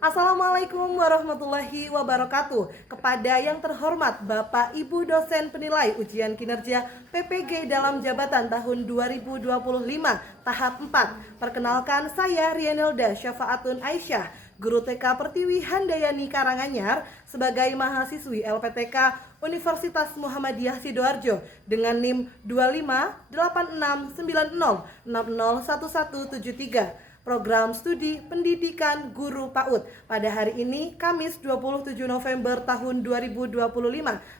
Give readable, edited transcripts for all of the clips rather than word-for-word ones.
Assalamualaikum warahmatullahi wabarakatuh. Kepada yang terhormat Bapak Ibu dosen penilai ujian kinerja PPG dalam jabatan tahun 2025 tahap 4. Perkenalkan, saya Rianelda Syafaatun Aisyah, Guru TK Pertiwi Handayani Karanganyar, sebagai mahasiswi LPTK Universitas Muhammadiyah Sidoarjo dengan NIM 258690601173. Program Studi Pendidikan Guru PAUD pada hari ini Kamis 27 November tahun 2025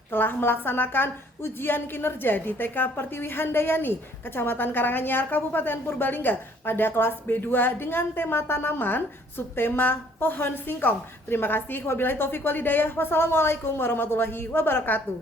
telah melaksanakan ujian kinerja di TK Pertiwi Handayani, Kecamatan Karanganyar, Kabupaten Purbalingga pada kelas B2 dengan tema tanaman, subtema pohon singkong. Terima kasih. Wabillahi taufiq walhidayah. Wassalamualaikum warahmatullahi wabarakatuh.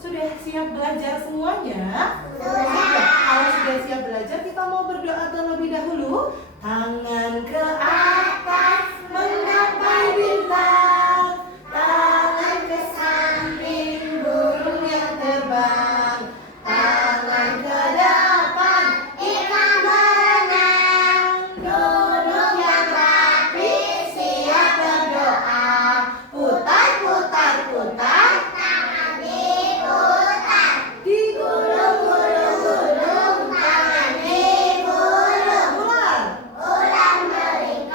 Sudah siap belajar semuanya? Sudah. Kalau sudah siap belajar, kita mau berdoa terlebih dahulu. Tangan ke atas menggapai bintang, tangan ke samping burung yang terbang, tangan ke depan ikan berenang, duduk yang rapi siap berdoa, putar putar putar, tangan diputar, digulung-gulung-gulung, tangan digulung, ulang meringkat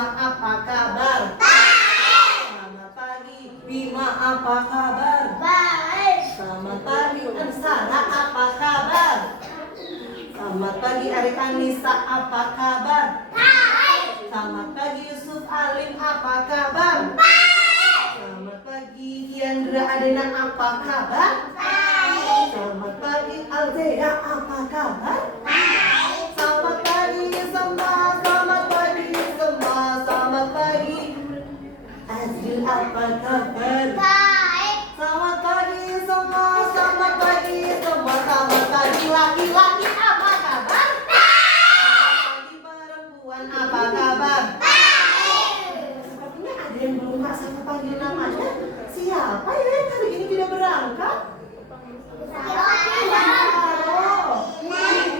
semua apa kabar? Selamat pagi Bima, apa kabar? Selamat pagi Ansara, apa kabar? Selamat pagi Arik Anissa, apa kabar? Selamat pagi Yusuf Alim, apa kabar? Selamat pagi Yandra Adena, apa kabar? Selamat pagi Alzea, apa kabar? Selamat pagi semua, selamat pagi semua, selamat pagi Azril, apa kabar? Selamat pagi semua, selamat pagi semua, selamat pagi laki-laki, apa kabar? Pagi perempuan, apa kabar? Sepertinya ada yang belum Kak Safa panggil namanya. Siapa ya yang hari ini tidak berangkat?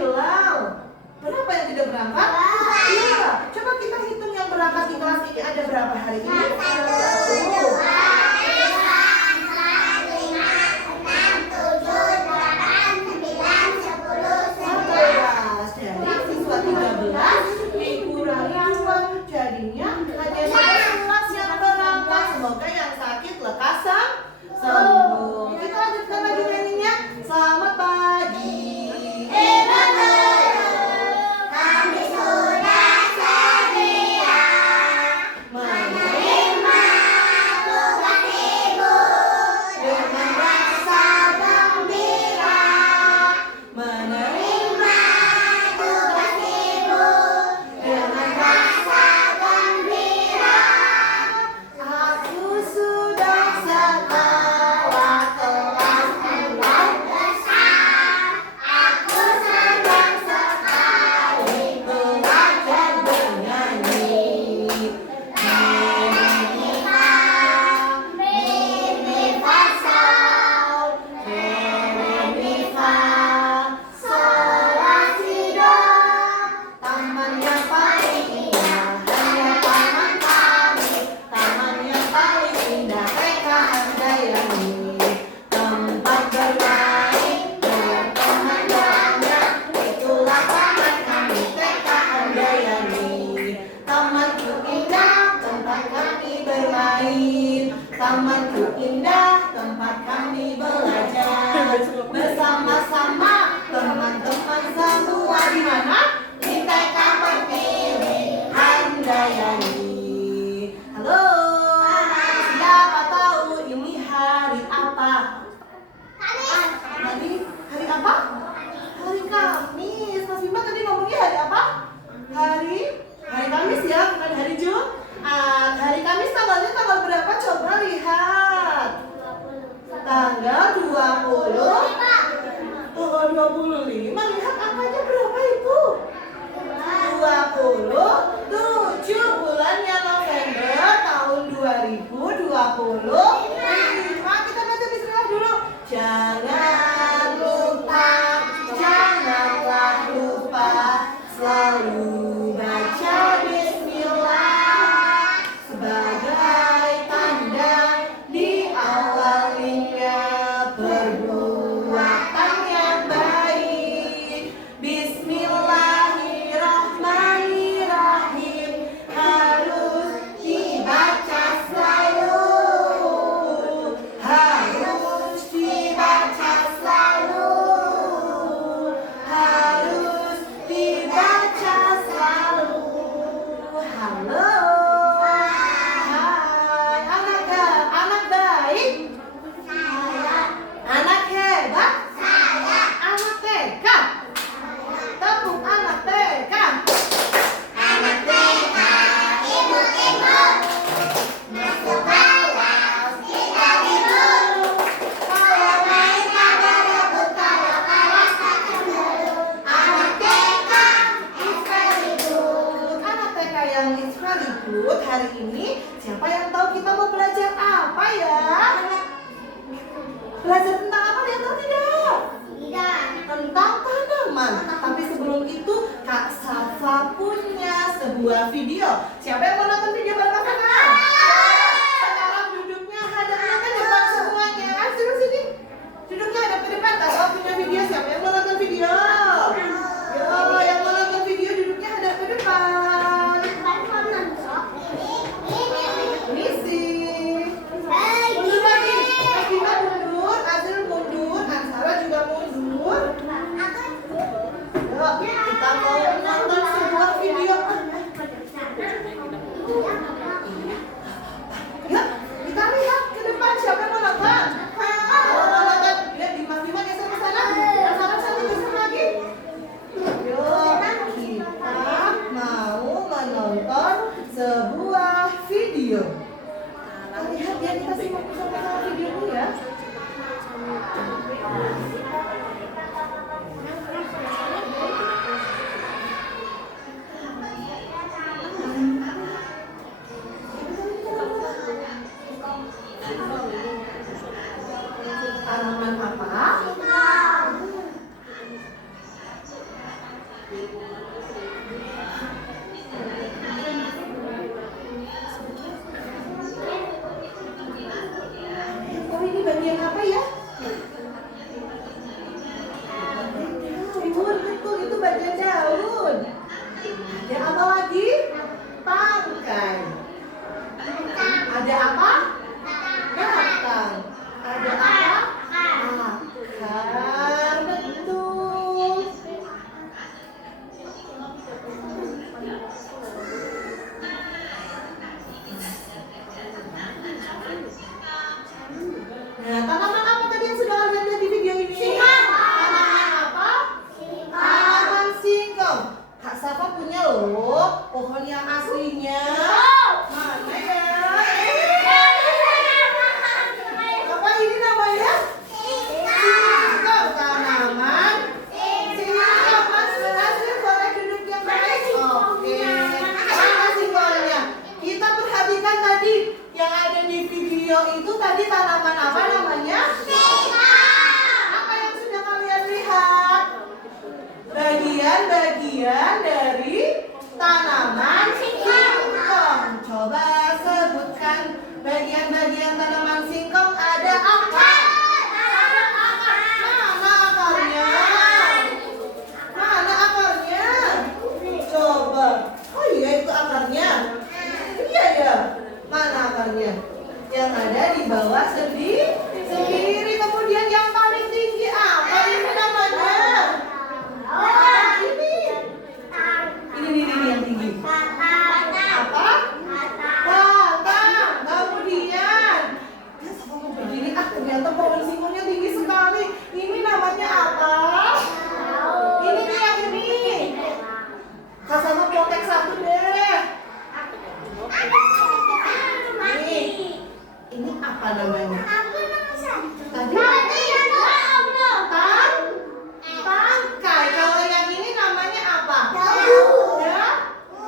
Hilal. Berapa yang tidak berangkat? Iya. Coba kita hitung yang berangkat di kelas ini ada berapa hari ini? 11. Jadi siswa 13 dikurangi 2 jadinya hanya 11 yang berangkat. Semoga yang sakit lekas sembuh. Kita lanjutkan lagi nyanyinya. Selamat pagi. Kami sudah sedia menerima tugas ibu dengan rasa gembira. Menerima Tugas ibu dengan rasa gembira. aku sudah sekolah kelas 6. Besar, aku senang sekali Belajar bernyanyi. Mi, fa, sol, Mi, fa, sol, la, si, do. taman yang paling indah hanya taman kami. Taman yang paling indah TK Handayani. Tempat bermain berteman banyak, itulah taman kami TK Handayani. Tamanku indah, tempat kami bermain. Tamanku indah, tempat kami belajar. Bersama-sama teman-teman semua di mana? Di TK Pertiwi Handayani. Halo, siapa tahu ini hari apa? Hari apa? Hari Kamis. Mas Bima tadi ngomongnya hari apa? Hari Kamis ya, bukan hari Jumat. Hari Kamis tanggalnya tanggal berapa? Coba lihat. Tanggal 20. Tanggal 25. Lihat angkanya berapa itu? 27 bulannya November tahun 2020. Kita baca bismillah dulu. Jangan lupa, janganlah lupa selalu baca bismillah sebagai tanda diawalinya perbuatan yang baik. Bismillahirrahmanirrahim harus dibaca selalu. Harus dibaca selalu. Harus dibaca selalu. Halo. Hai, anak baik. Anak hebat. Anak TK. Tepuk anak TK. Anak TK, imut-imut, masuk kelas kita dulu. Kalau main kagak rebut, kalau kalah tak cemburu. Anak TK is very good. Anak TK yang is very good. Hari ini siapa yang tahu kita mau belajar apa ya? Belajar tentang apa dia tahu tidak? Tidak. Tentang tanaman. Tapi sebelum itu Kak Safa punya sebuah video. Siapa yang mau nonton video bareng Kak Safa? Sekarang duduknya hadapnya ke depan semuanya. Suruh sini. Duduknya hadap ke depan. Kalau punya video siapa yang mau nonton video? Yo, yang mau nonton video duduknya hadap ke depan. Bukan nonton. video. Nah, lihat ya, kita simak bersama-sama videonya ya. Tanaman apa? Oh, ini bagian apa ya? Daun, betul, itu bagian daun. Ada apa lagi? Tangkai. Ada apa? Batang. Ada apa? Akar, betul. Nah, tanaman apa tadi yang sudah kalian lihat di video ini? Singkong. Tanaman apa? Tanaman singkong. Kak Safa punya loh pohon yang aslinya. Mana ya? Apa ini namanya? Singkong. Tanaman singkong. Mas Asri boleh duduk yang baik. Oke. Mana singkongnya? Kita perhatikan tadi yang ada di video itu tadi tanaman apa namanya? Apa yang sudah kalian lihat? Bagian-bagian dari tanaman singkong. Coba sebutkan bagian-bagian tanaman singkong ada apa? Mana akarnya? Mana akarnya? Coba. Oh iya, itu akarnya. Iya ya. Mana akarnya? Yang ada di bawah sendiri. Kemudian yang paling tinggi apa ini namanya? Ini yang tinggi. Apa? Batang. Kemudian Safa mau berdiri. Ternyata pohon singkongnya tinggi sekali. Ini namanya apa? Ini nih yang ini. Kak Safa potek satu deh. Ini apa namanya? Tadi tangkai. Kalau yang ini namanya apa?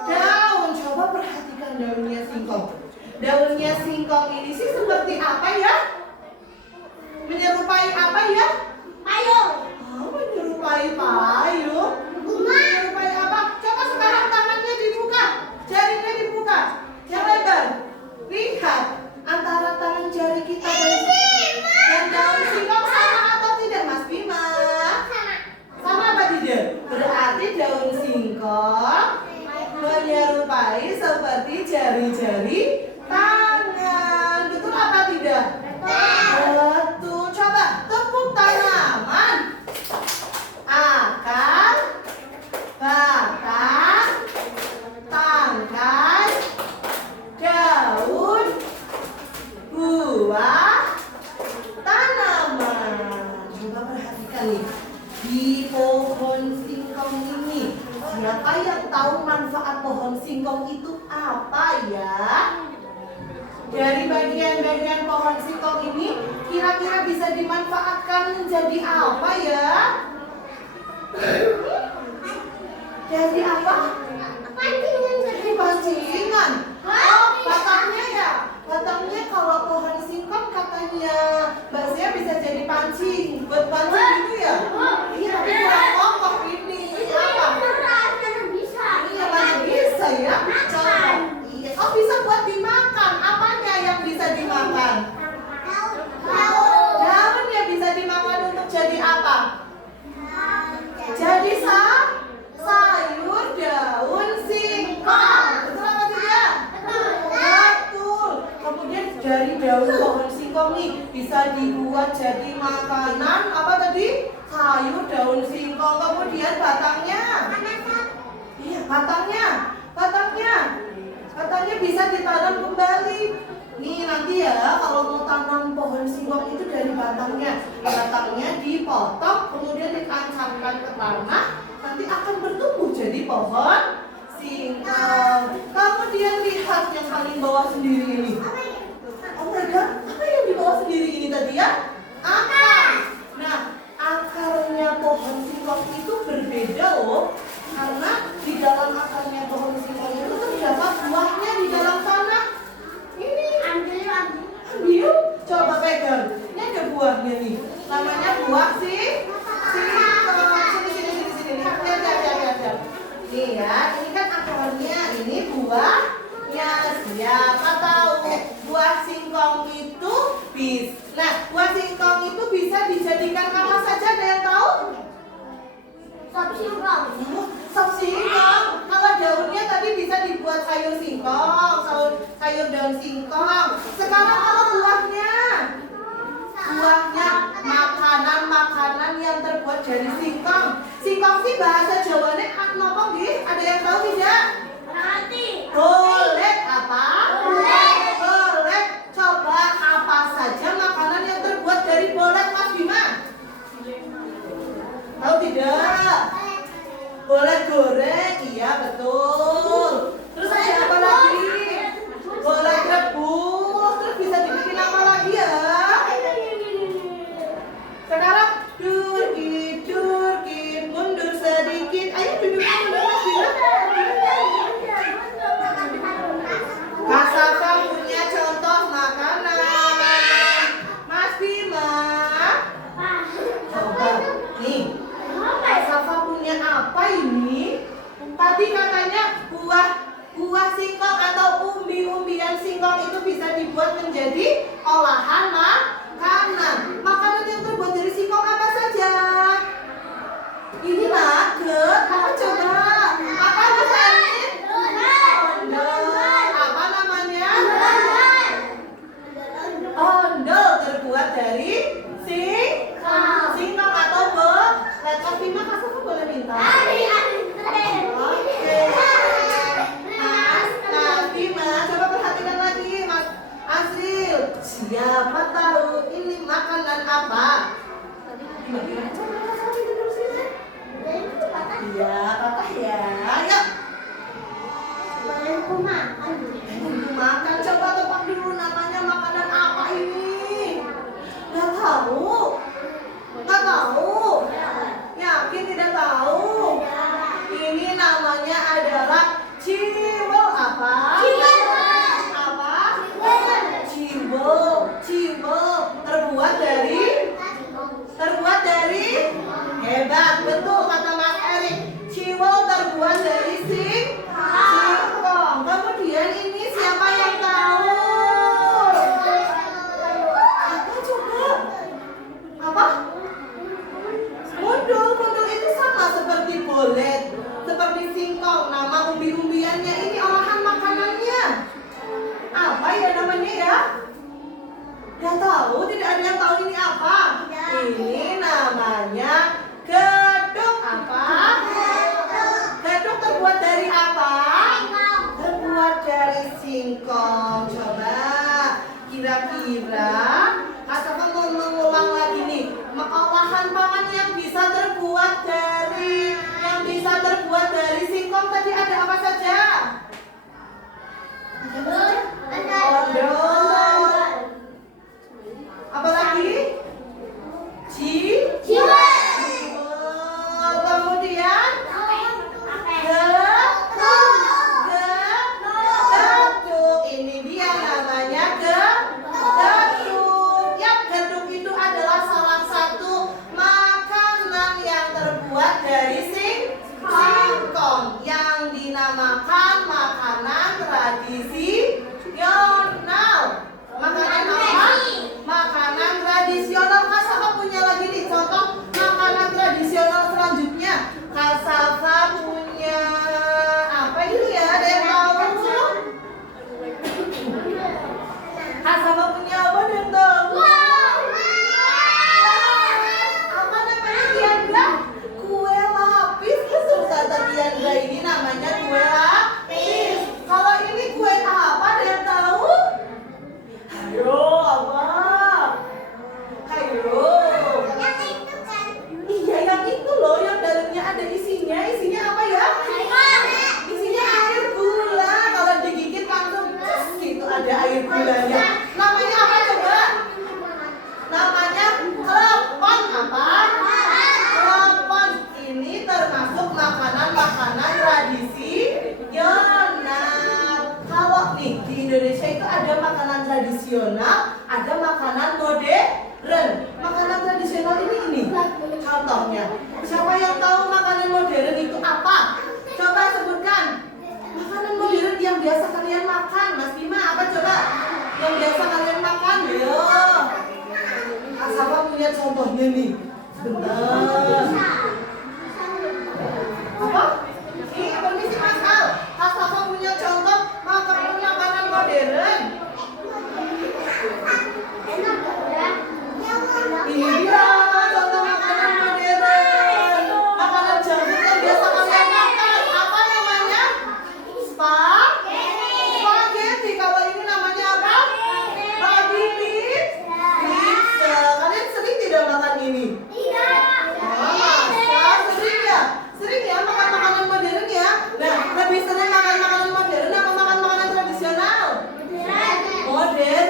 Daun. Coba perhatikan daunnya singkong. Daunnya singkong ini sih seperti apa ya? Menyerupai apa ya? Oh, menyerupai payung. Menyerupai apa? Coba sekarang tangannya dibuka, jarinya dibuka, yang lebar. Lihat antara tangan jari kita dan daun singkong sama atau tidak, Mas Bima? Sama apa tidak? Berarti daun singkong menyerupai seperti jari-jari tangan. Betul apa tidak? Betul. Coba tepuk tanaman. Akar, batang, tangkai, daun, buah, tanaman. Coba perhatikan nih. Di pohon singkong ini, siapa yang tahu manfaat pohon singkong itu apa ya? Dari bagian-bagian pohon singkong ini, kira-kira bisa dimanfaatkan menjadi apa ya? Jadi apa? Jadi pancingan. Oh, batangnya ya? Batangnya kalau pohon singkong katanya Mbak Zia bisa jadi pancing. Buat pancing gitu ya? Iya, tapi kurang kokoh ini. Apa? Iya, masih bisa ya? Coba. Iya. Oh, bisa buat dimakan. Apanya yang bisa dimakan? Daunnya bisa dimakan untuk jadi apa? Jadi sayur daun singkong. Betul apa tidak? Betul. Kemudian dari daun pohon singkong nih bisa dibuat jadi makanan apa tadi? Sayur daun singkong. Kemudian batangnya. Iya, batangnya bisa ditanam kembali. Nih nanti ya kalau mau tanam pohon singkong itu dari batangnya dipotong kemudian ditancapkan ke tanah, nanti akan bertumbuh jadi pohon singkong. Kemudian lihat yang paling bawah sendiri ini. Oh my god, apa yang di bawah sendiri ini tadi ya? Akar. Nah, akarnya pohon singkong itu berbeda loh. Karena di dalam akarnya pohon singkong itu terdapat buahnya di dalam tanah. Ini ambil, coba pegang. Ini ada buahnya nih. Namanya buah singkong. Sini. Lihat. Nih ya, ini kan akarnya, ini buahnya. Siapa tahu buah singkong itu bisa. Nah, buah singkong itu bisa dijadikan apa saja, ada yang tahu? Sop singkong. Kalau daunnya tadi bisa dibuat sayur singkong, sayur daun singkong. Sekarang kalau buahnya makanan yang terbuat dari singkong. Singkong sih bahasa Jawane napa nggih? Ada yang tahu tidak? Boleh apa? Boleh. Coba apa saja makanan yang terbuat dari bolet, Mas Bima? Tahu tidak? Bolet goreng, iya betul. Terus ada apa lagi? Bolet rebus. Terus bisa dibikin apa lagi ya? Sekarang durkit, mundur sedikit. Ayo duduk mundur, Mas Bima. Kasafa punya contoh makanan. Mas Bima, coba nih. Kasafa punya apa ini? Tadi katanya buah singkong atau umbi-umbian singkong itu bisa dibuat menjadi olahan makanan. Makanan yang terbuat dari singkong apa saja? Ini nugget. Apa coba? Apa namanya? Apa namanya? Ondel terbuat dari singkong atau bolet. Mas Bima, Kasafa boleh minta? Oke. Mas Bima, coba perhatikan lagi, Mas Asril. Siapa tahu ini makanan apa? Gimana? Coba Kasafa duduk sini. Iya, patah ya. Ayo. Makan, coba tebak dulu namanya makanan apa ini? Nggak tahu? Yakin tidak tahu? Ini namanya adalah ciwel apa? Ciwel terbuat dari hebat, betul kata Mas Erik. Ciwel terbuat dari singkong. Kemudian ini siapa yang tahu? Apa coba? Apa? Mundul itu sama seperti bolet, seperti singkong. Nama umbi-umbiannya ini olahan makanannya. Apa ya namanya ya? Gak tahu, tidak ada yang tahu ini apa. Ini namanya geduk apa? Geduk terbuat dari apa? Terbuat dari singkong. Coba kira-kira Kasafa mau mengulang lagi nih. Olahan pangan yang bisa terbuat dari singkong tadi ada apa saja? Ondel. Apa lagi? Kemudian geduk. Ini dia namanya geduk. Ya, geduk itu adalah salah satu makanan yang terbuat dari singkong yang dinamakan makanan tradisional. Makanan apa? Makanan tradisional. Kasafa punya lagi nih contoh makanan tradisional selanjutnya. Kasafa punya apa ini ya? Ada yang tahu? Kasafa punya apa? Ada yang tahu? Apa namanya, Diandra? Kue lapis. Susah tadi Diandra, ini namanya kue lapis. Kalau ini kue apa? Ada yang tahu? Ayo, apa? Ayo. Iya, yang itu loh, yang dalamnya ada isinya. Isinya apa ya? Isinya air gulanya. Namanya apa coba? Namanya klepon. Apa? Klepon. Ini termasuk makanan-makanan tradisional. Kalau nih di Indonesia itu ada makanan tradisional, ada makanan modern. Makanan tradisional ini contohnya. Siapa yang tahu makanan modern itu apa? Coba sebutkan. Makanan modern yang biasa kalian makan, Mas Bima, apa coba? Yang biasa kalian makan, yo. Asapa punya contohnya nih. Sebentar. Apa? Ini permisi Mas Al. Asapa punya contoh makanan modern. Ini dia contoh makanan modern. Makanan jangkrik yang biasa kalian makan. Apa namanya? Spaghetti. Kalau ini namanya apa? Roti pizza. Kalian sering tidak makan ini? Sering ya? Sering ya makan makanan modern ya? Nah, lebih sering makan makanan modern apa makan makanan tradisional? Modern.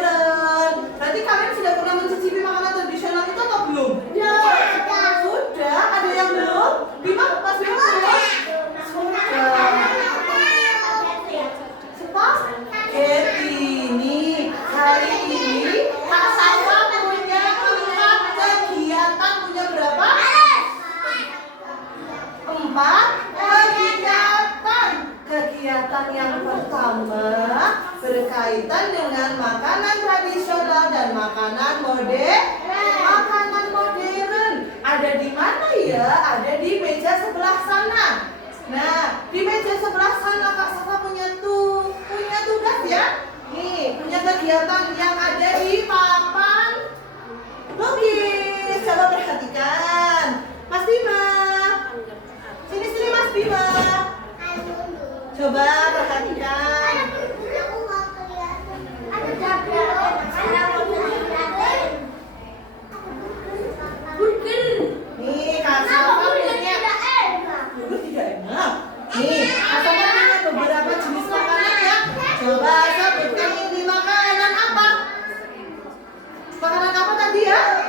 Berarti kalian sudah pernah mencicipi makanan tradisional itu atau belum? Sudah. Ada yang belum? Bima, Mas Bima belum? Sudah. Spaghetti. Nih, hari ini Kak Salwa punya 4 kegiatan. Punya berapa? 4 kegiatan. Kegiatan yang pertama berkaitan dengan makanan tradisional dan makanan modern. Makanan modern ada di mana ya? Ada di meja sebelah sana. Nah, di meja sebelah sana Kak Safa punya tugas ya. Nih, punya kegiatan yang ada di papan lukis. Coba perhatikan. Mas Bima. Sini Mas Bima. Coba perhatikan. Nih, Kak Safa punya burger tidak enak. Nih, Kak Safa punya beberapa jenis makanan ya. Coba sebutkan ini makanan apa? Makanan apa tadi ya?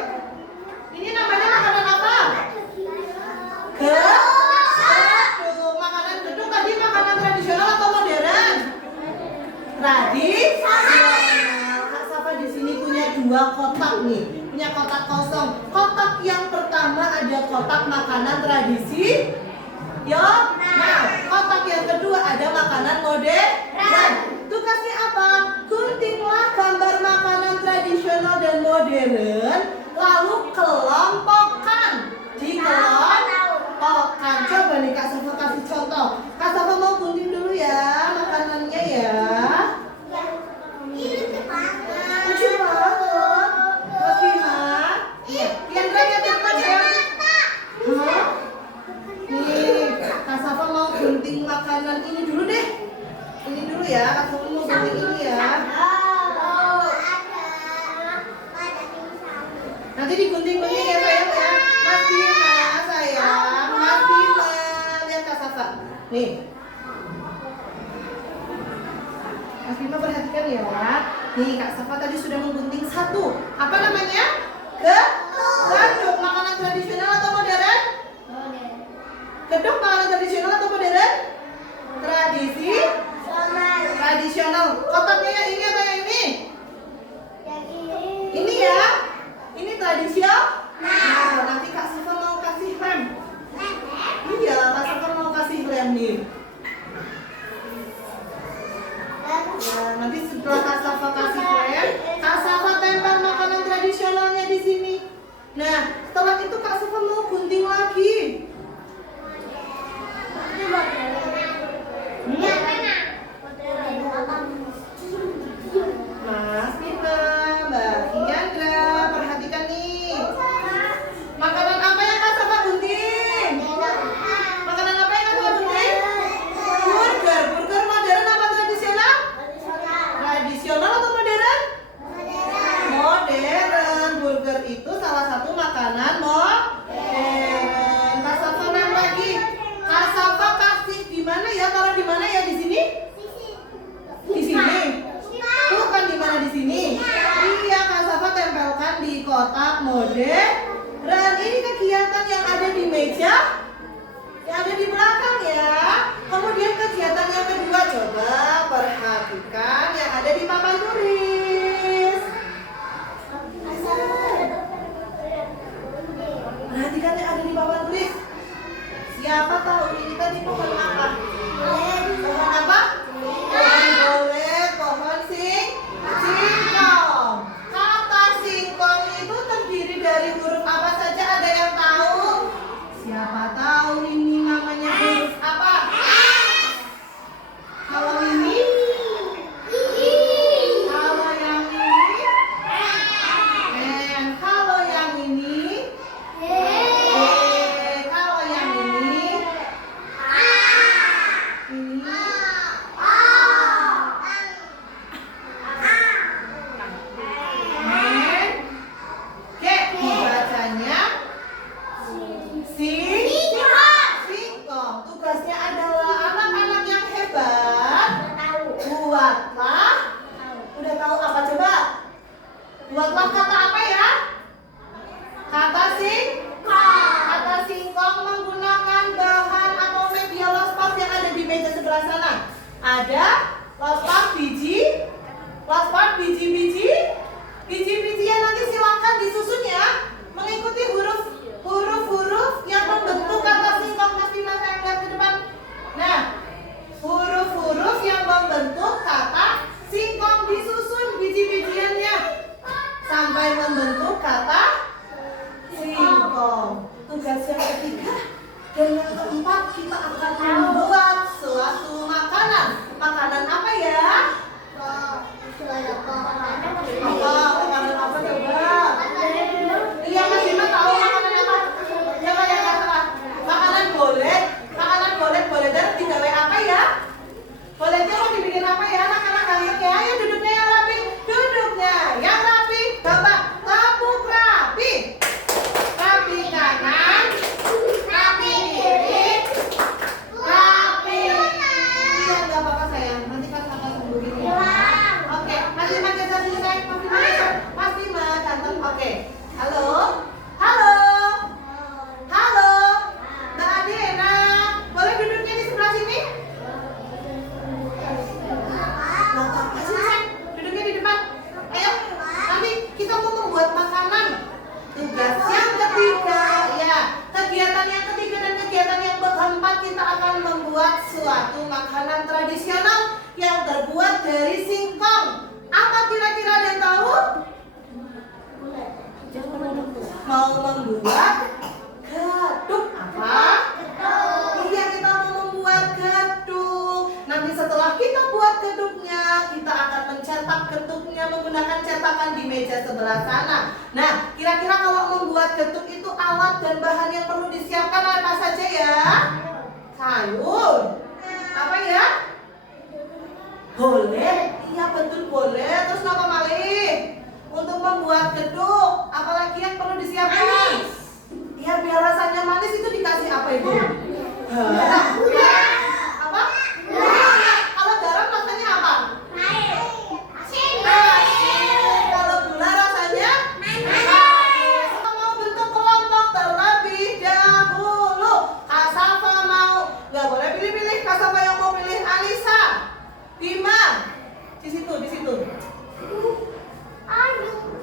Ini namanya makanan apa? Gedung. Makanan gedung tadi makanan tradisional atau modern? Tradisional. Kak Safa di sini punya 2 kotak nih. Punya kotak kosong. Kotak yang pertama ada kotak makanan tradisi. Nah, kotak yang kedua ada makanan modern. Tugasnya apa? Guntinglah gambar makanan tradisional dan modern, lalu kelompokkan. Dikelompokkan. Coba nih Kak Safa kasih contoh. Kak Safa mau gunting dulu ya makanannya ya. Lucu banget. Mas Bima. Yang lihat aja. Nih, Kak Safa mau gunting makanan ini dulu deh. Ini dulu ya, Kak Safa mau gunting ini ya. Nanti digunting-gunting ya sayang ya. Mas Bima sayang. Mas Bima, lihat Kak Safa. Nih. Mas Bima perhatikan ya. Nih, Kak Safa tadi sudah menggunting 1. Apa namanya? Gedung. Makanan tradisional atau modern? Gedung makanan tradisional atau modern? Tradisional. Kotaknya yang ini atau yang ini? Ini ya. Ini tradisional. Nah, nanti Kak Safa mau kasih lem. Iya, Kak Safa mau kasih lem nih. Nah, nanti setelah Kak Safa kasih lem, Kak Safa tempel makanan tradisionalnya di sini. Nah, setelah itu Kak Safa mau gunting lagi. kotak modern. Ini kegiatan yang ada di meja, yang ada di belakang ya. Kemudian kegiatan yang kedua, coba perhatikan yang ada di papan tulis. Perhatikan yang ada di papan tulis. Siapa tahu ini tadi pohon apa? Pohon apa? Pohon boleh, pohon singkong. Kata singkong itu terdiri dari huruf apa saja? Ada yang tahu? Siapa tahu ini namanya huruf apa? Kalau ini? Kalau yang ini? Kalau yang ini? Kalau yang ini? Ini? Oke, dibacanya singkong. Tugasnya adalah anak-anak yang hebat. Buatlah. Udah tahu apa coba? Buatlah kata apa ya? Kata Kata singkong menggunakan bahan atau media lospak yang ada di meja sebelah sana. Ada lospak biji, lospak biji-biji. Biji-bijian nanti silakan disusun ya, mengikuti huruf-huruf yang membentuk kata singkong. Pasti Mas yang lihat ke depan. Nah, huruf-huruf yang membentuk kata singkong disusun biji-bijiannya sampai membentuk kata singkong. Tugas yang ketiga dan yang keempat, kita akan membuat suatu makanan. Makanan apa ya? Makanan apa coba? Iya, Mas Bima tahu makanan apa? Coba yang kata makanan bolet. Makanan bolet dan digawe apa ya? Boletnya mau dibikin apa ya? Anak-anak ganteng ya. Ayo duduknya yang rapi. Duduknya yang rapi. Coba tepuk rapi. Rapi kanan, rapi kiri, rapi. Iya, nggak apa-apa sayang. Nanti kan akan sembuh gini. Oke, Mas Bima geser sini sayang. Mas Bima geser. Mas Bima ganteng. Oke. Halo. Halo. Halo. Mbak Adena, boleh duduknya di sebelah sini? Nah, sini sayang. Duduknya di depan. Ayo, nanti kita mau membuat makanan. Tugas yang ketiga, ya, kegiatan yang ketiga dan kegiatan yang keempat, kita akan membuat suatu makanan tradisional yang terbuat dari singkong. Apa kira-kira ada yang tahu? Mau membuat geduk. Apa? Iya, kita mau membuat geduk. Nanti setelah kita buat geduknya, kita akan mencetak geduknya menggunakan cetakan di meja sebelah sana. Nah, kira-kira kalau membuat geduk itu alat dan bahan yang perlu disiapkan apa saja ya? Sayur. Apa ya? Boleh. Iya, betul boleh. Terus apa malih? Untuk membuat geduk, apalagi yang perlu disiapkan? Ya, biar rasanya manis itu dikasih apa ibu? Apa? Kalau garam rasanya apa? Kalau gula rasanya? Kita mau bentuk kelompok terlebih dahulu. Kasafa mau, nggak boleh pilih-pilih. Kasafa yang mau pilih Alisa, Bima, di situ.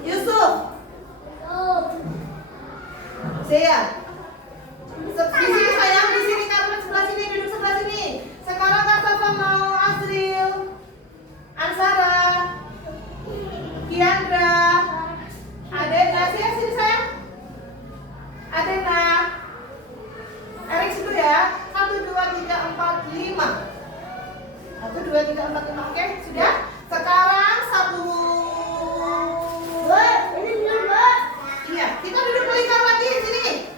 Yusuf, Zia. Di sini sayang, di sini karpet sebelah sini, duduk sebelah sini. Sekarang Kak Safa mau Asril, Ansara, Kiandra, Adena. Sini sayang. Adena. Erik situ ya. 1, 2, 3, 4, 5. 1, 2, 3, 4, 5. Oke, sudah. Sekarang 1. Iya, kita duduk melingkar lagi di sini.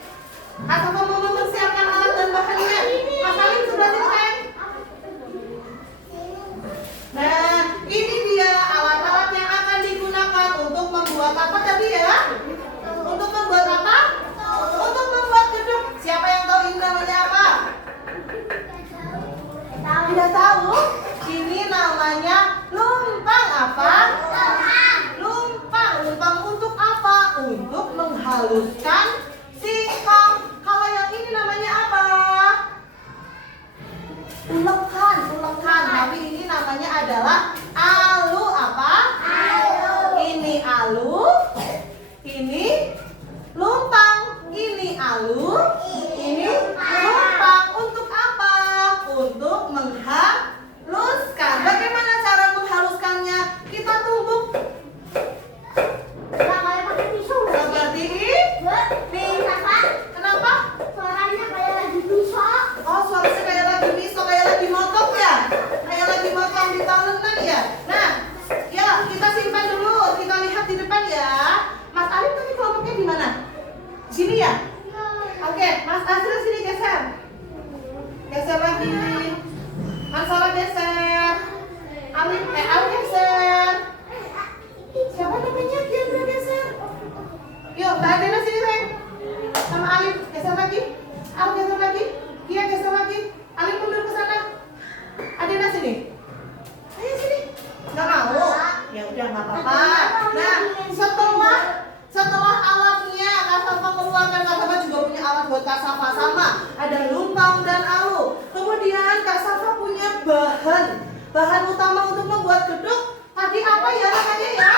menghaluskan singkong. Kalau yang ini namanya apa? Ulekan, ulekan. Tapi ini namanya adalah alu apa? Alu. Ini alu, ini lumpang. Ini alu, ini lumpang. Untuk apa? Untuk menghaluskan. Bagaimana cara menghaluskannya? Kita tumbuk Nah, kalau pakai pisau. seperti ini. Kenapa? Kenapa? Suaranya kayak lagi pisau. Oh, suaranya kayak lagi miso, kayak lagi motong ya? Kayak lagi motong di talenan ya? Nah, ya kita simpan dulu. Kita lihat di depan ya. Mas Alif tadi kelompoknya di mana? Sini ya? Oke, Mas Azril sini geser. Geser lagi. Ansala geser. Alif geser. Siapa namanya? Kiandra geser. Yuk, Mbak Adena sini sayang. Sama Alif geser lagi. Al geser lagi. Kia geser lagi. Alif mundur ke sana. Adena sini. Ayo sini. Nggak mau? Ya udah nggak apa-apa. Nah, setelah alatnya Kak Safa keluarkan, Kak Safa juga punya alat buat Kak Safa sama. Ada lumpang dan alu. Kemudian Kak Safa punya bahan utama untuk membuat gedung. Tadi apa ya namanya ya?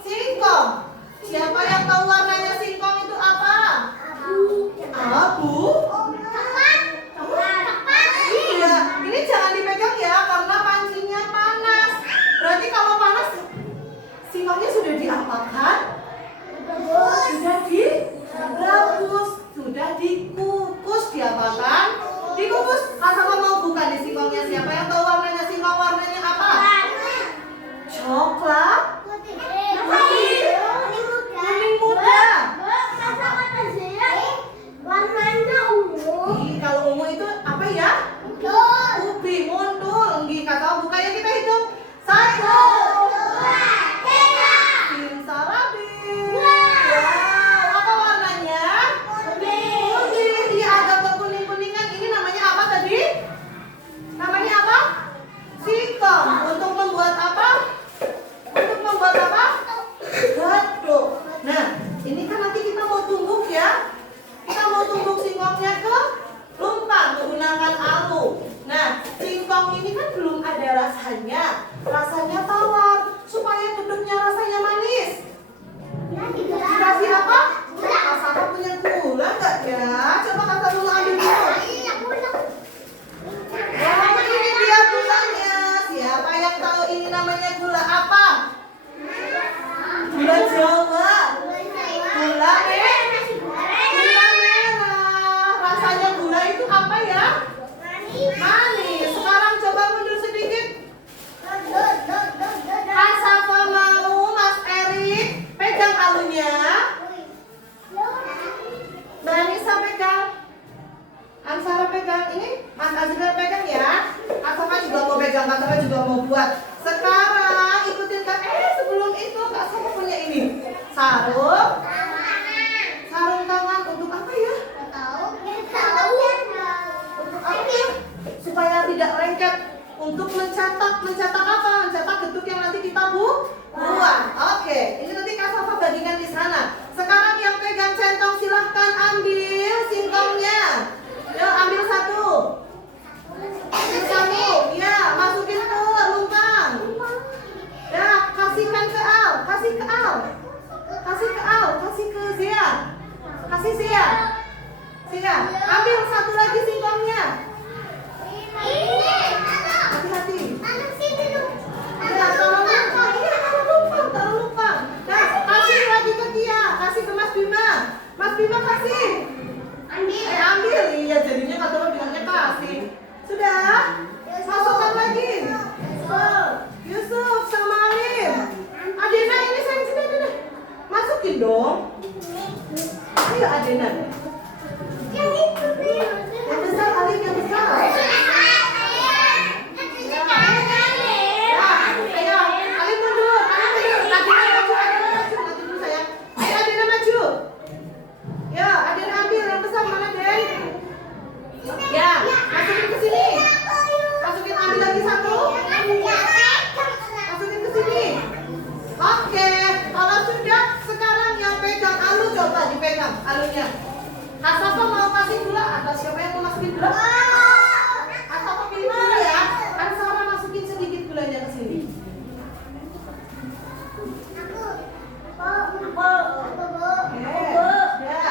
Singkong. Siapa yang tahu warnanya singkong itu apa? Abu. Iya, ini jangan dipegang ya karena pancinya panas. Berarti kalau panas singkongnya sudah diapakan? Sudah direbus, sudah dikukus, diapakan? Dikukus. Kak Safa mau buka di singkongnya. Siapa yang tahu warnanya singkong? Warnanya apa? Coklat. Kuning muda. Warnanya ungu. Ih, kalau ungu itu apa ya? Ubi, muntul. Nggih, Kak Safa buka ya, kita hitung. 1, simsalabim. Wow, apa warnanya? Putih. Iya, agak kekuning-kuningan. Ini namanya apa tadi? Namanya apa? Singkong. Untuk membuat apa? Untuk membuat apa? Gedung. Nah, ini kan nanti kita mau tumbuk ya. Kita mau tumbuk singkongnya ke lumpang menggunakan alu. Nah, singkong ini kan belum ada rasanya. Rasanya tawar supaya gedungnya rasanya manis. Dikasih apa? Kak Safa punya gula nggak ya? Coba Kak Safa dulu ambil dulu. Oh, ini dia gulanya. Siapa yang tahu ini namanya gula apa? Gula Jawa. Gula merah. Rasanya gula itu apa ya? Manis. Sekarang coba mundur sedikit. Kak Safa mau Mas Erik pegang alunya. Mbak Anissa pegang. Ansara pegang. Ini Mas Azril pegang ya. Kak Safa juga mau pegang. Kak Safa juga mau buat. Sekarang ikutin Kak. Sebelum itu Kak Safa punya ini. Sarung. Sarung tangan untuk apa ya? Untuk apa ya? Supaya tidak lengket. Untuk mencetak apa? Mencetak gedung yang nanti kita buat. Oke, ini nanti Kak Safa bagikan di sana. Sekarang yang pegang centong silahkan ambil singkongnya. Yuk, ambil satu. Ambil satu. Ya, masukin ke lumpang. Ya, kasihkan ke Al. Kasih ke Al. Kasih ke Al. Kasih ke Zia. Kasih Zia. Zia, ambil satu lagi singkongnya. Hati-hati. Ya, taruh lumpang. Iya, taruh lumpang. Nah, kasih lagi ke Kia. Kasih ke Mas Bima. Mas Bima kasih. Ambil. Iya, jadinya kata lo bilangnya kasih. Sudah? Masukkan lagi. Yusuf sama Alim. Adena ini sayang sini Adena. Masukin dong. Ayo Adena. Yang besar Alim, yang besar. Ayo, Alim mundur. Adena maju. Maju dulu sayang. Ayo Adena maju. Ya, Adena ambil yang besar mana Den? Ya, masukin ke sini. Masukin, ambil lagi satu. Masukin ke sini. Oke, kalau sudah sekarang yang pegang alu coba Atau pilih dulu ya. Ansara masukin sedikit gulanya ke sini. Ya.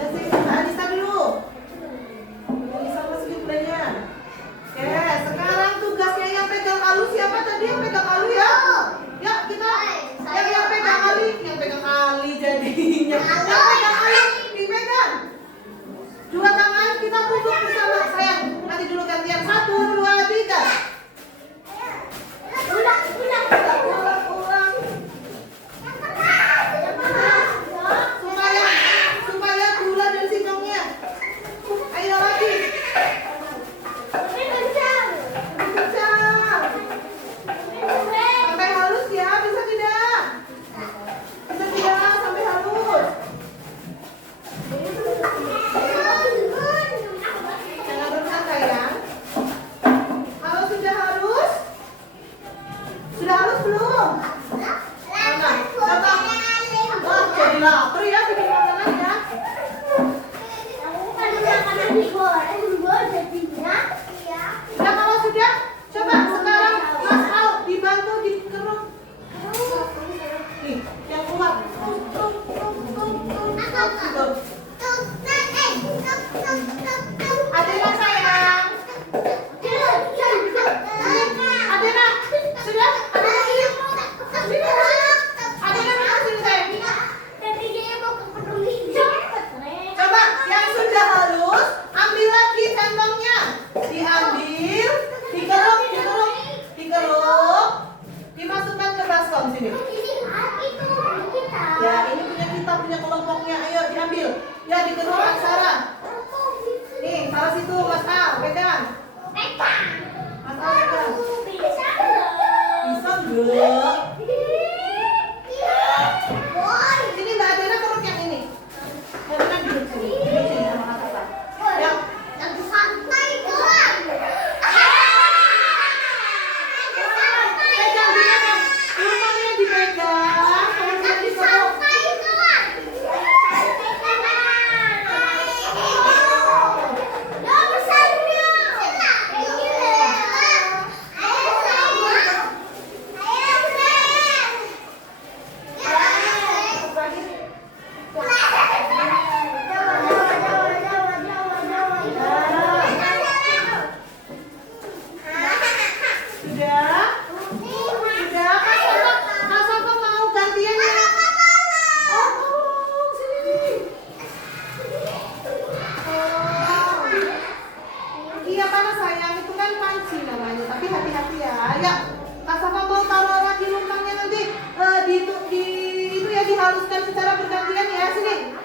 Masih Anissa dulu. Anissa masukin gulanya. Oke, sekarang tugasnya yang pegang alu siapa tadi yang pegang alu ya? Ya, kita yang pegang ali jadinya. Yang pegang ali dipegang. Dua tangan kita tutup bersama sayang. Nanti dulu gantian 1, 2, 3. Ulang. Supaya gula dan singkongnya. Ayo lagi. Kencang. Sampai halus ya, bisa tidak? Bisa tidak sampai halus? Jangan berusaha sayang. Kalau sudah halus? Sudah halus belum? Mana? Coba. Wah, jadi lapar ya bikin makanan ya. Nah, kalau sudah, coba sekarang Mas Al dibantu dikeruk. Nih, yang kuat. Adena sayang. Adena, sudah? Adena mana sini sayang? Coba yang sudah halus, ambil lagi centongnya. Diambil, dikeruk, dimasukkan ke baskom sini. Ya, ini punya kita, punya kelompoknya. Ayo diambil. Ya, dikeruk Ansara. Nih, salah situ Mas Al, pegang. Mas Al pegang. Bisa enggak? Sini Mbak Adena keruk yang ini. Mbak Adena duduk sini sama Kak Tata. Yang pegang dipegang. Lubangnya dipegang, kemudian dikeruk. Dihaluskan secara bergantian ya, sini.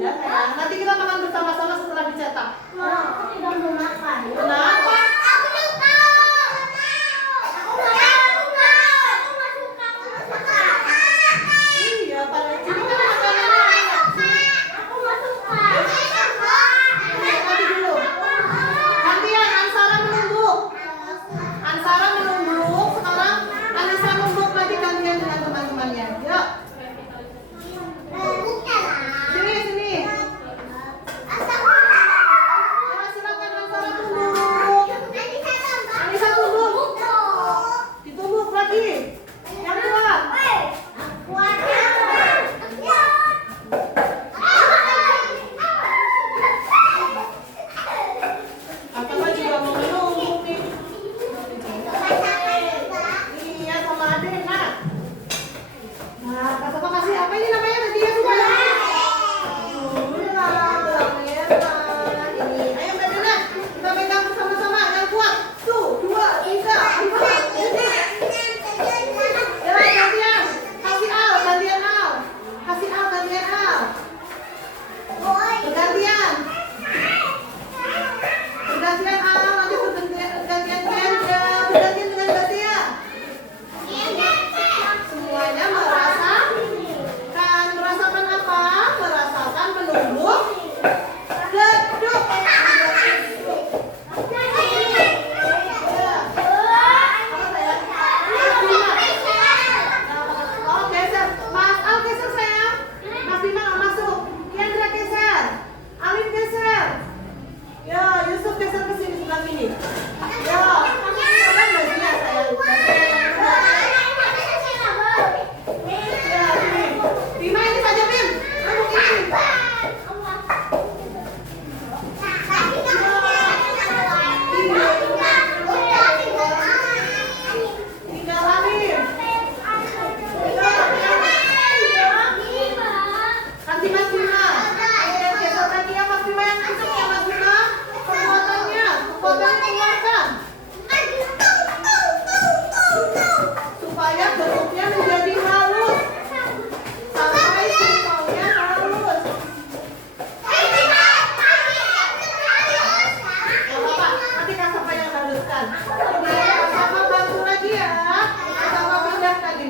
Ya, nanti kita makan bersama-sama setelah dicetak. Kenapa? Iya, pada sini kan makanannya. Nanti dulu. Gantian, Ansara menunggu. Sekarang Anissa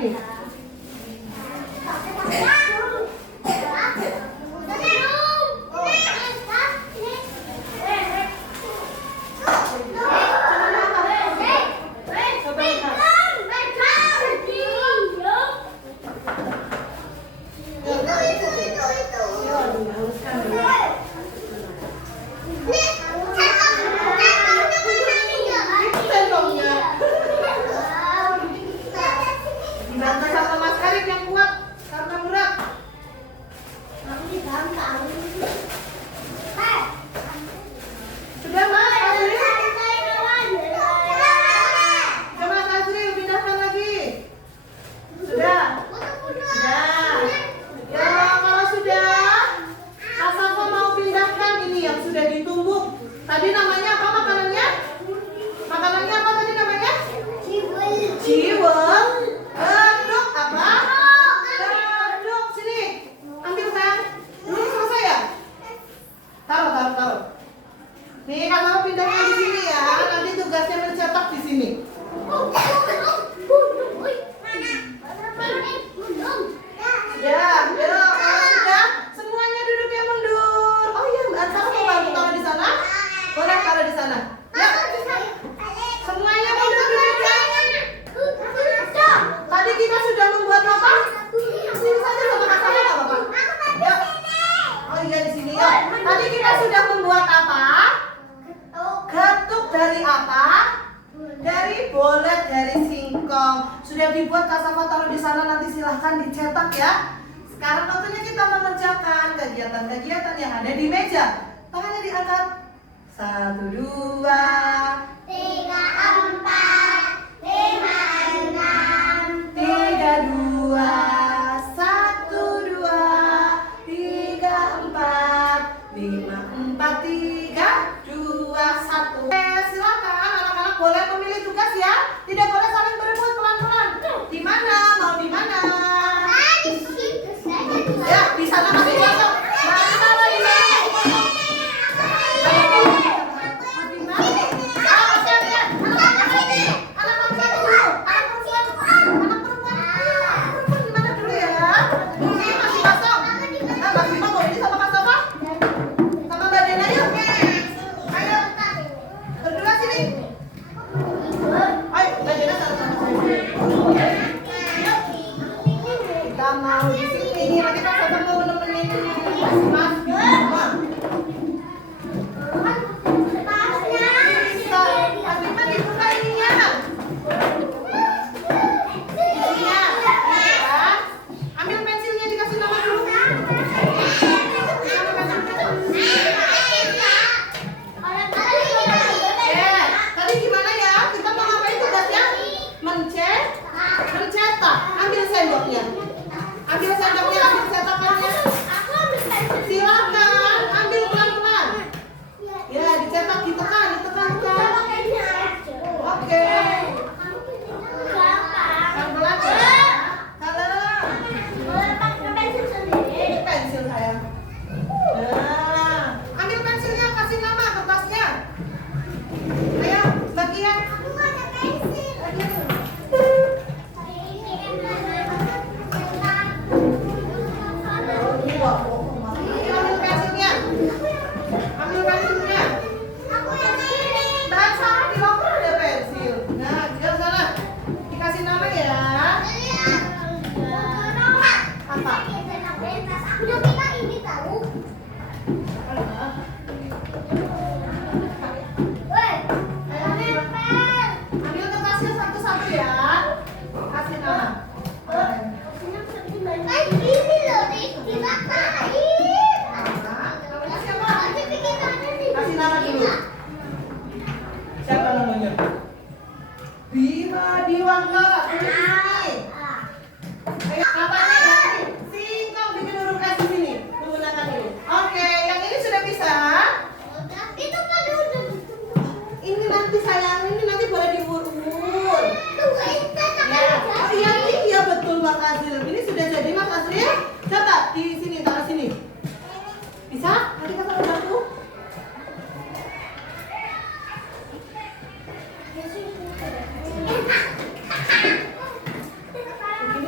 ini. Dibantu sama Mas Arif yang kuat karena berat. Sudah Mas Azril? Sudah Mas Azril, pindahkan lagi. Sudah? Sudah. Ya kalau sudah, Kak Safa mau pindahkan ini yang sudah ditumbuk. Tadi namanya apa makanannya? Makanannya apa tadi namanya? Ciwel. Geduk apa? Geduk. Sini. Ambil sayang. Belum selesai ya? Taruh. Nih Kak Safa pindahkan di sini ya. Nanti tugasnya mencetak di sini. Ya, kalau sudah semuanya duduknya mundur. Oh iya, Mbak Safa mau bantu taruh di sana? Boleh taruh di sana. Ya, semuanya mundur duduknya. Tadi kita sudah membuat apa? Sini saja sama Kak Safa nggak apa-apa? Ya. Oh iya di sini ya. Tadi kita sudah membuat apa? Getuk dari apa? Dari bolet, dari singkong. Sudah dibuat, Kak Safa taruh di sana, nanti silahkan dicetak ya. Sekarang waktunya kita mengerjakan kegiatan-kegiatan yang ada di meja. Tangannya diangkat. 1, 2, 3, 2, 1, 2, 3, 4, 5, 4, 3, 2, 1. Silakan anak-anak boleh memilih tugas ya. Tidak boleh saling berebut, pelan-pelan. Di mana? Mau di mana? Ya, di sana masih kosong. Nah, di sana di sana. Mau di sini nanti Kak Safa mau nemenin Mas Bima. Bisa, Mas Bima dibuka ininya. Ininya, ya. Ambil pensilnya dikasih nama dulu. Tadi gimana ya? Kita mau ngapain tugasnya? Mencetak. Ambil sendoknya. Ambil sendoknya, ambil cetakannya. Silakan, ambil pelan-pelan. Ya, dicetak, ditekan. Oke. Pelan-pelan ya. Ini pensil sayang. Nah, ambil pensilnya, kasih nama kertasnya. Ayo, bagian. Ambil pensilnya. Nah, sana di loker ada pensil. Nah, dia sana. Dikasih nama ya. Apa? Udah kita ini tahu. Ambil kertasnya satu-satu ya. Kasih nama. Ini loh, dimatain. Namanya siapa? Kasih nama dulu. Siapa namanya? Bima Diwangkara. Ayo, apanya ya? Singkong bikin huruf S di sini. Menggunakan ini. Oke, yang ini sudah bisa. Itu kan udah. Ini nanti sayang, ini nanti boleh diurut. Ya. Oh iya betul Mas Azril. Ini sudah jadi Mas Azril. Catat di sini, taruh sini. Bisa? Nanti Kak Safa bantu. Begini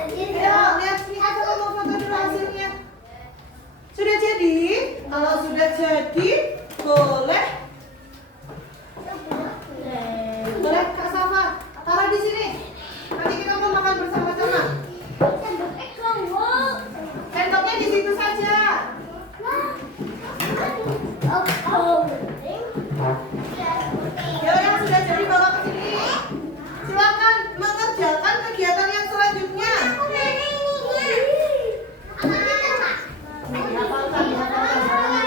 Ayo, lihat sini Kak Safa mau foto dulu hasilnya. Sudah jadi? Kalau sudah jadi, boleh Kak Safa taruh di sini. Nanti kita mau makan bersama-sama. Sendoknya di situ saja. Yo, yang sudah jadi bawa ke sini. Silakan mengerjakan kegiatan yang selanjutnya. Dihafalkan, dihafalkan.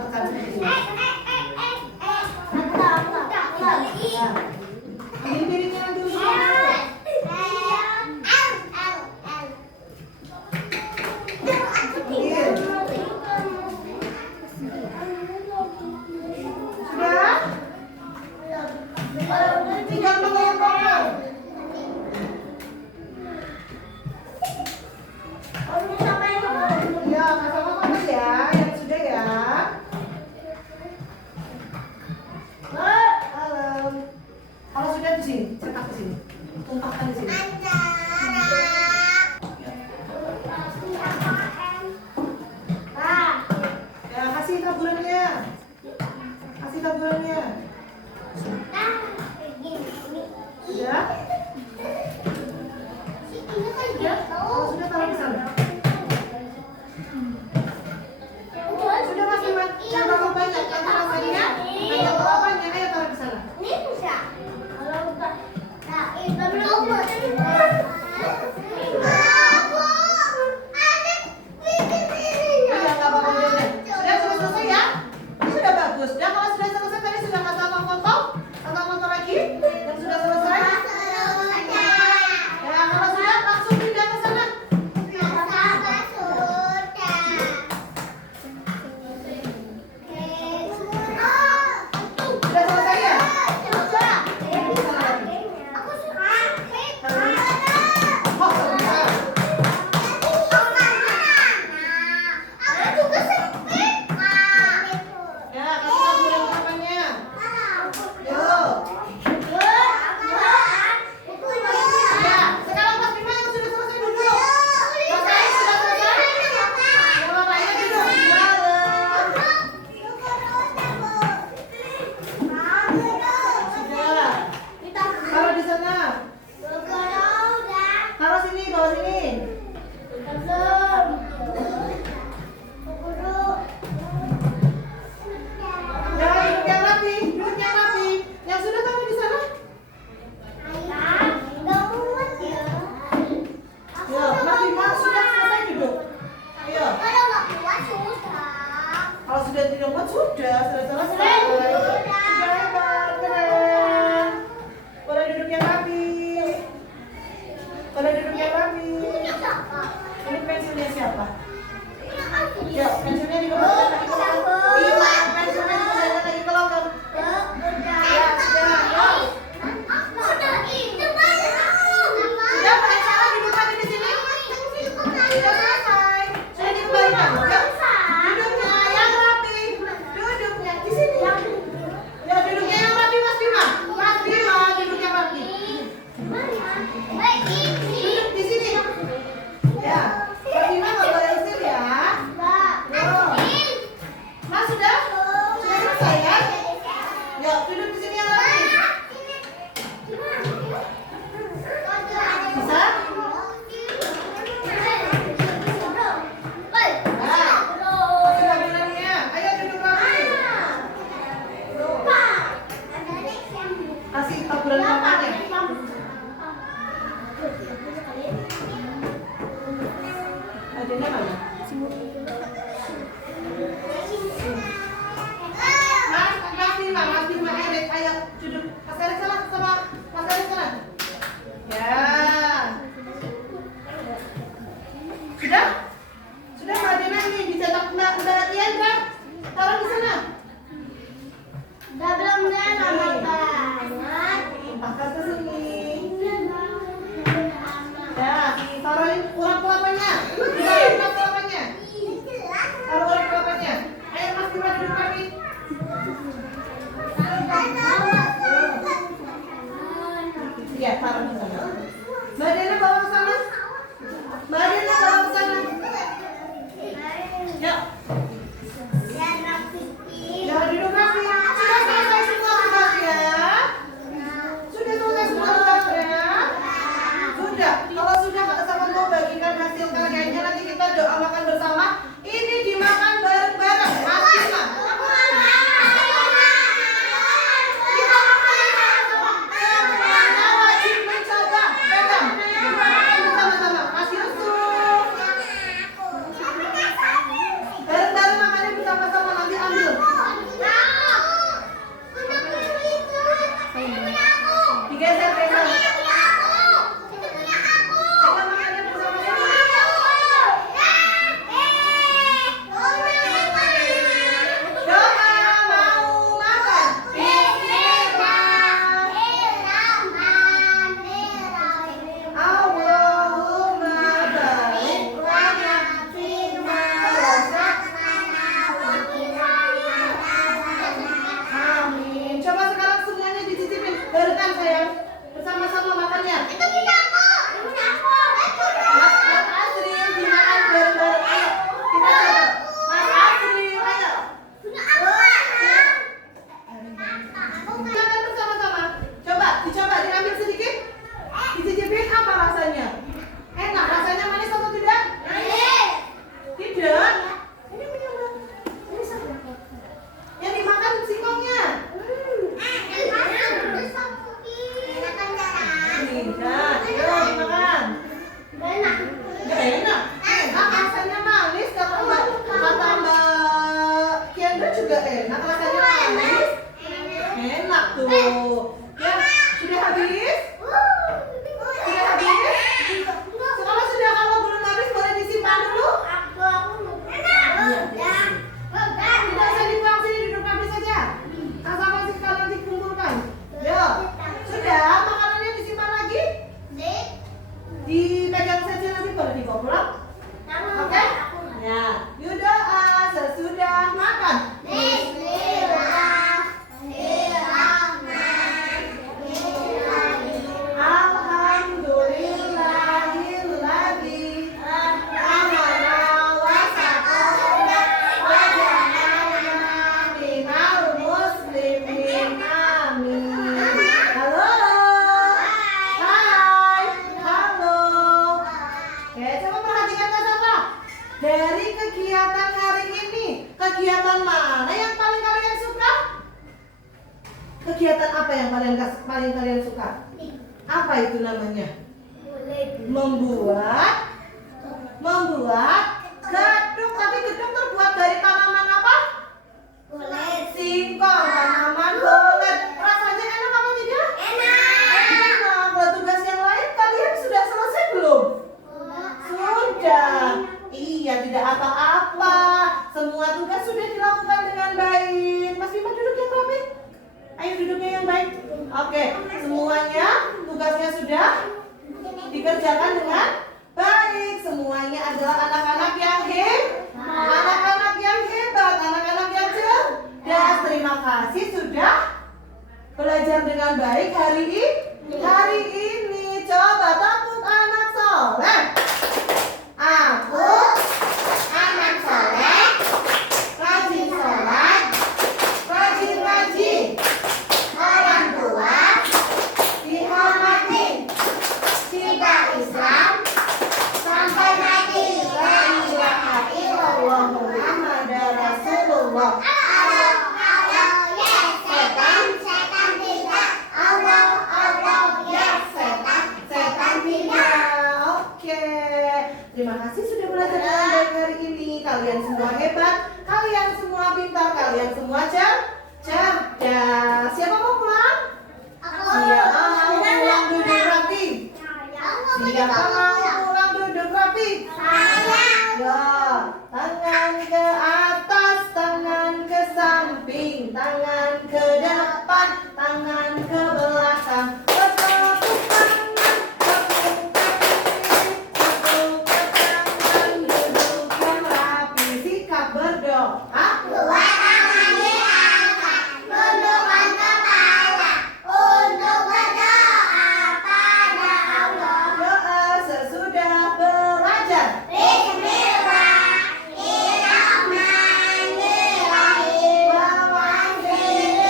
tekan seperti ini. Aku tahu. Nah, ambil piringnya dulu. Sudah? Tinggal mengompol. Ya, sama-sama ya, yang sudah ya. Halo. Kalau sudah di sini, cetak di sini. Tumpahkan di sini. Ya, kasih taburannya. Kasih taburannya. Sudah? Kalau sudah taruh di sana. Sudah Mas Iman, jangan terlalu banyak, nanti rasanya banyak apa-apanya, ayo taruh di sana. Iya, nggak apa-apa, udah. Sudah selesai ya? Sudah bagus. Dan kalau sudah selesai tadi sudah nggak santang foto? Santang foto lagi? Yang sudah selesai? Ya, kalau sudah langsung pindah ke sana. Sudah selesai ya? Oh, sudah. Ya, kasih taburan kapannya. Yuk. Ya, sekarang Mas Bima yang sudah selesai duduk. Mas Ayi sudah selesai? Ya, bapaknya duduk. Sudah. Taruh di sana. Taruh sini, bawa sini. Ya, duduk yang rapi, duduk yang rapi. Yang sudah taruh di sana. Yo, Mas Bima sudah selesai duduk. Ayo. Kalau sudah tidak muat sudah selesai. Sudah hebat, keren. Boleh duduk yang rapi. Boleh duduk yang rapi. Ini pensilnya siapa? Ya, pensilnya dikembalikan lagi ke loker. Iya, pensilnya dikembalikan lagi ke loker. Ya, sudah. Sudah, Pak Sarah duduk lagi di sini. Sudah selesai. Sudah dikembalikan. Yuk. Duduknya yang rapi. Duduknya di sini. Ya, duduknya yang rapi, Mas Bima. Mas Bima, duduk yang rapi. Duduk di sini. Ya, Mas Bima nggak boleh usil ya. Mas sudah? Sudah selesai ya? Yuk, duduk di sini yang rapi. Bisa? Nah, kasih taburannya. Ayo duduk rapi. Kasih taburan papanya. Adanya mana? Mas Bima, Erik, ayo duduk. Mas Erik sana sama Mas Erik sana. Ya. Sudah? Sudah Mbak Dena ini dicetak Mbak Diandra. Taruh di sana. Tumpahkan ke sini. Ya, taruhin urat kelapanya. Taruhin urat kelapanya. Taruh urat kelapanya. Ayo Mas Bima duduk rapi. Iya, taruh di sana. Mbak Dena bawa ke sana. Mbak Dena bawa ke sana. Yuk. Ya, duduk rapi. Sudah selesai semua tugasnya? Sudah selesai semua tugasnya? Sudah. Kalau sudah sama mau bagikan hasil karyanya nanti kita doa makan bersama. Ini dimakan bareng-bareng. Mas Bima. Kita makan sama-sama. Semuanya wajib mencoba. Pegang. Dimakan bersama-sama. Mas Yusuf. Bareng-bareng. Kegiatan apa yang paling kalian suka? Apa itu namanya? Membuat gedung. Tapi gedung terbuat dari tanaman apa? Singkong, tanaman bolet. Rasanya enak apa tidak? Enak. Kalau tugas yang lain kalian sudah selesai belum? Sudah. Iya, tidak apa-apa. Semua tugas sudah dilakukan dengan baik. Mas Bima duduk yang rapi. Ayo duduknya yang baik. Oke, semuanya tugasnya sudah dikerjakan dengan baik. Semuanya adalah anak-anak yang anak-anak yang hebat, anak-anak yang cerdas. Terima kasih sudah belajar dengan baik hari ini. Coba tepuk anak soleh. Aku anak soleh, rajin sholat, rajin-rajin. Orang tua dihormati, cinta Islam sampai mati. La ilaha illallah Muhammadar Rasulullah. Terima kasih sudah belajar dengan baik hari ini. Kalian semua hebat, kalian semua pintar, kalian semua cerdas. Siapa mau pulang? Siapa mau pulang duduk rapi? Siapa mau pulang duduk rapi? Ya, tangan ke atas, tangan ke samping, tangan ke depan, tangan ke belakang. Bertepuk tangan, tepuk tangan, duduk yang rapi, sikap berdoa. Dua tangan diangkat, tundukkan kepala untuk berdoa pada Allah. Doa sesudah belajar. Bismillahirrahmanirrahim. Wa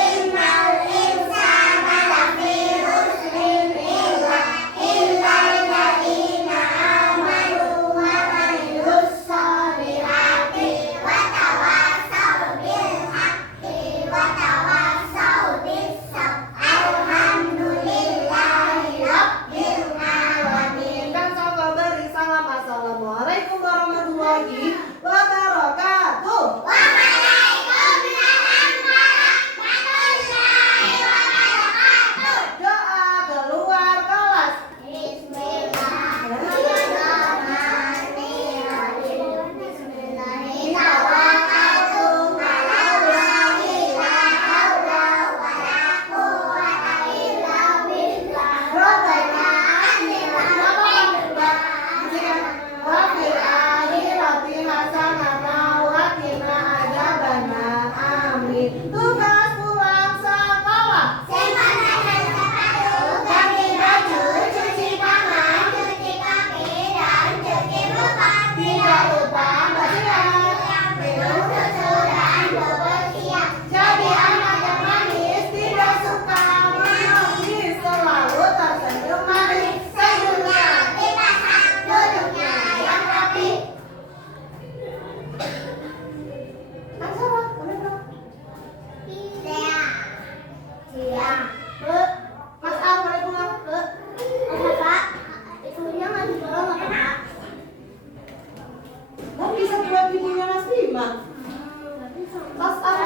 innal insana lafi khusrin illa alladziina aamanu wa 'amilus sholihati wa tawassaw bil haqqi wa tawassaw bis sabr. Alhamdulillahi rabbil alamin. Dan sama beri salam. Assalamualaikum warahmatullahi wabarakatuh. Waalaikumsalam warahmatullahi wabarakatuh. Doa keluar kelas. Bismillahirrahmanirrahim. Tawakkaltu 'alallahi la haula wa la quwwata illa billah. Rabbana atina Wa fil akhirati hasanatan wa qina adzabannar. Amin. Tugas pulang sekolah. Ganti baju, cuci tangan, cuci kaki, dan cuci muka. Tidak lupa bersiap. Minum susu dan bersiap. Jadi anak yang manis, tidak suka menangis, selalu tersenyum manis. Senyumnya dipasang, duduknya yang rapi. Aksara, kalian berapa? Siang. Mas Al, boleh pulang? Pak, ibunya nggak dibawa nggak Pak? Kan bisa buat ibunya Mas Bima. Mas Al